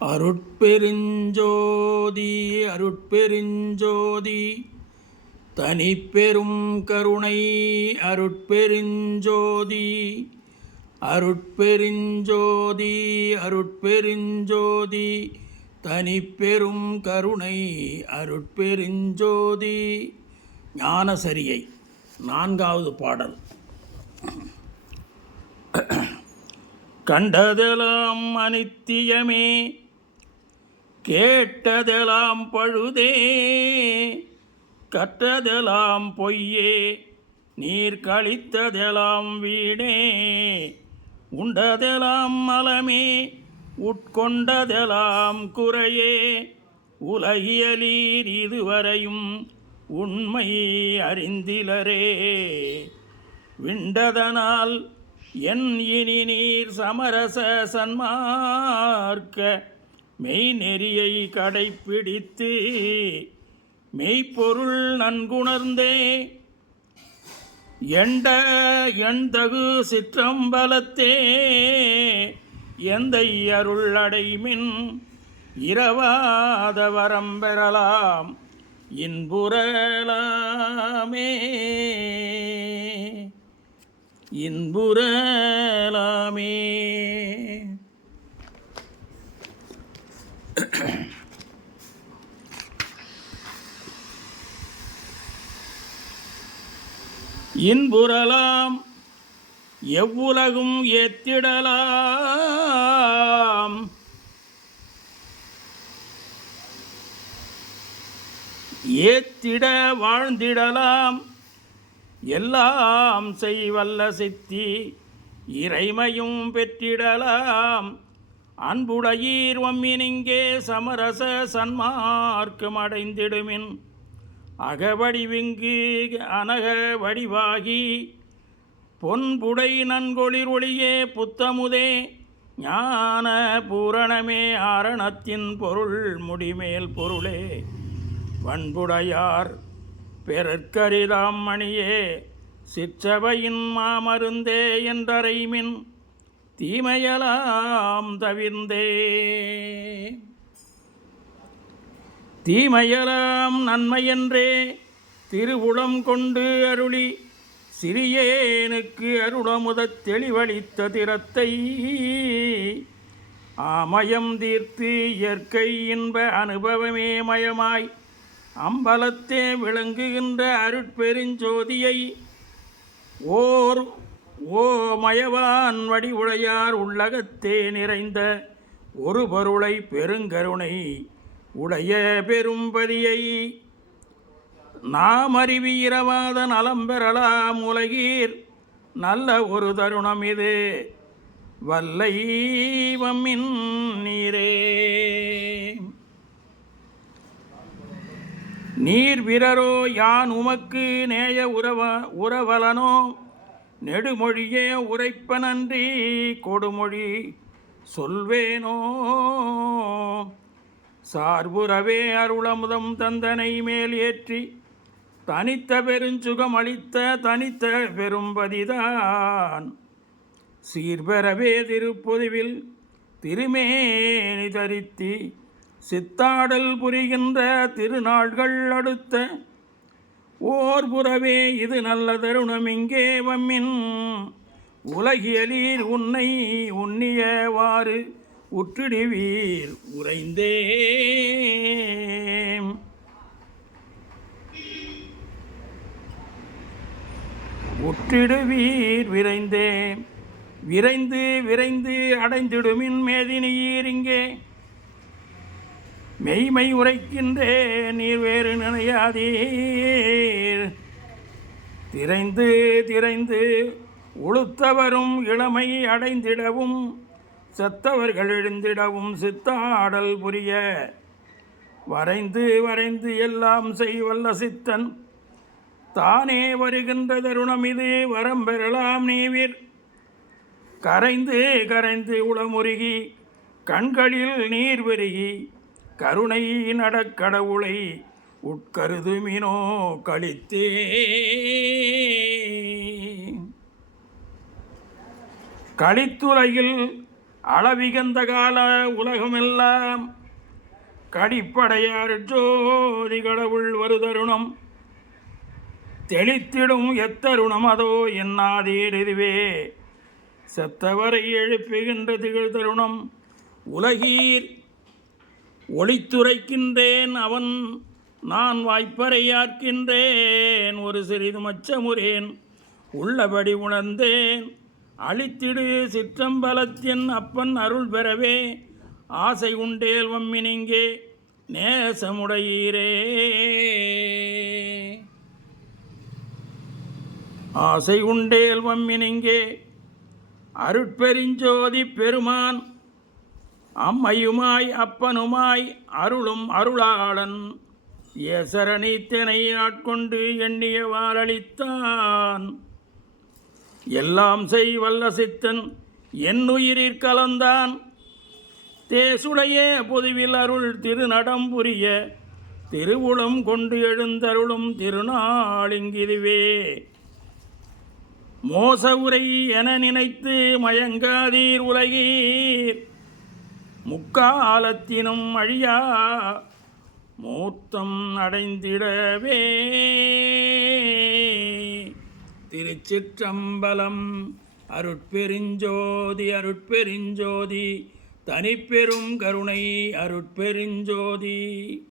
அருட்பெருஞ்சோதி அருட்பெருஞ்சோதி தனிப்பெரும் கருணை அருட்பெருஞ்சோதி அருட்பெருஞ்சோதி அருட்பெருஞ்சோதி தனிப்பெரும் கருணை அருட்பெருஞ்சோதி. ஞானசரியை 4வது பாடல். கண்டதெல்லாம் அனித்தியமே, கேட்டதெல்லாம் பழுதே, கற்றதெல்லாம் பொய்யே, நீர் கழித்ததெல்லாம் வீணே, உண்டதெல்லாம் மலமே, உட்கொண்டதெல்லாம் குறையே, உலகியலீர் இதுவரையும் உண்மை அறிந்திலரே. விண்டதனால் என் இனி நீர் சமரச சன்மார்க்க மெய்நெறியை கடைப்பிடித்து மெய்ப்பொருள் நன்குணர்ந்தே எண்தகு சிற்றம்பலத்தே எந்தை அருள் அடைமின் இரவாத வரம் பெறலாம் இன்புறலாமே இன்புறலாமே. இன்புறலாம் எவ்வுலகும் ஏத்திடலாம், ஏத்திட வாழ்ந்திடலாம், எல்லாம் செய்வல்ல சித்தி இறைமையும் பெற்றிடலாம். அன்புடையீர் வம்மினிங்கே சமரச சன்மார்க்கம் அடைந்திடுமின் அகவடிவிங்கு அனக வடிவாகி பொன்புடை நன்கொளிர் ஒளியே புத்தமுதே ஞான பூரணமே ஆரணத்தின் பொருள் முடிமேல் பொருளே பண்புடையார் பெறற்கரிதாம் மணியே சிற்றவையின் மாமருந்தே என்றறைமின் தீமையலாம் தவிர்ந்தே. தீமையலாம் நன்மையென்றே திருவுளம் கொண்டு அருளி சிறியேனுக்கு அருளமுதத் தெளிவளித்த திறத்தை ஆமயம் தீர்த்து இயற்கை இன்ப அனுபவமே மயமாய் அம்பலத்தே விளங்குகின்ற அருட்பெருஞ்சோதியை ஓ மயவான் வடிவுடையார் உள்ளகத்தே நிறைந்த ஒரு பொருளை பெருங்கருணை உடைய பெரும்பதியை நாம் அறிவி இரவாத நலம் பெறலாம் உலகீர் நல்ல ஒரு தருணம் இது வல்லை வம்மின் நீரே. நீர் விரரோ யான் உமக்கு நேய உறவலனோ நெடுமொழியே உரைப்பனன்றி கொடுமொழி சொல்வேனோ. சார்புறவே அருளமுதம் தந்தனை மேல் ஏற்றி தனித்த பெருஞ்சுகம் அளித்த தனித்த பெரும்பதிதான் சீர்பெறவே திருப்பொதுவில் திருமேனி தரித்தி சித்தாடல் புரிகின்ற திருநாள்கள் அடுத்த ஓர் புறவே இது நல்ல தருணம் இங்கே வம்மின் உலகியலீர் உன்னை உன்னியவாறு உற்றிடுவீர் உறைந்தே. உற்றிடுவீர் விரைந்தே விரைந்து விரைந்து அடைந்திடுமின் மேதினியீர் இங்கே மெய்மை உரைக்கின்றே நீர் வேறு நினையாதீர். திரைந்து திரைந்து உளுத்தவரும் இளமை அடைந்திடவும் செத்தவர்கள் எழுந்திடவும் சித்தாடல் புரிய வரைந்து வரைந்து எல்லாம் செய்வல்ல சித்தன் தானே வருகின்ற தருணம் இது வரம் பெறலாம் நீவிர். கரைந்து கரைந்து உளமுருகி கண்களில் நீர் பெருகி கருணை நடக்கடவுளை உட்கருதுமினோ கழித்தே. கழித்துறையில் அளவிகந்த கால உலகமெல்லாம் கடிப்படையார் ஜோதி கடவுள் வருதருணம் தெளித்திடும் எத்தருணம் அதோ என்னாதீர் இதுவே செத்தவரை எழுப்புகின்ற திகழ் தருணம் உலகீர் ஒளித்துரைக்கின்றேன் அவன் நான் வாய்ப்பறையாக்கின்றேன் ஒரு சிறிது மச்சமுறேன் உள்ளபடி உணர்ந்தேன் அழித்திடு சிற்றம்பலத்தின் அப்பன் அருள் பெறவே ஆசை உண்டேல் வம்மினிங்கே நேசமுடையீரே ஆசை உண்டேல் வம்மினிங்கே அருட்பெருஞ்சோதி பெருமான் அம்மையுமாய் அப்பனுமாய் அருளும் அருளாளன் ஏசரணித்தனை ஆட்கொண்டு எண்ணிய வாரளித்தான் எல்லாம் செய் வல்ல சித்தன் என்னுயிரிற் கலந்தான் தேசுடைய பொதுவில் அருள் திருநடம் புரிய திருவுளம் கொண்டு எழுந்தருளும் திருநாளிங்கிதுவே மோச உரை என நினைத்து மயங்காதீர் உலகீர் முக்காலத்தினும் அழியா மூர்த்தம் அடைந்திடவே திருச்சிற்றம்பலம் அருட்பெருஞ்சோதி அருட்பெருஞ்சோதி தனிப்பெரும் கருணை அருட்பெருஞ்சோதி.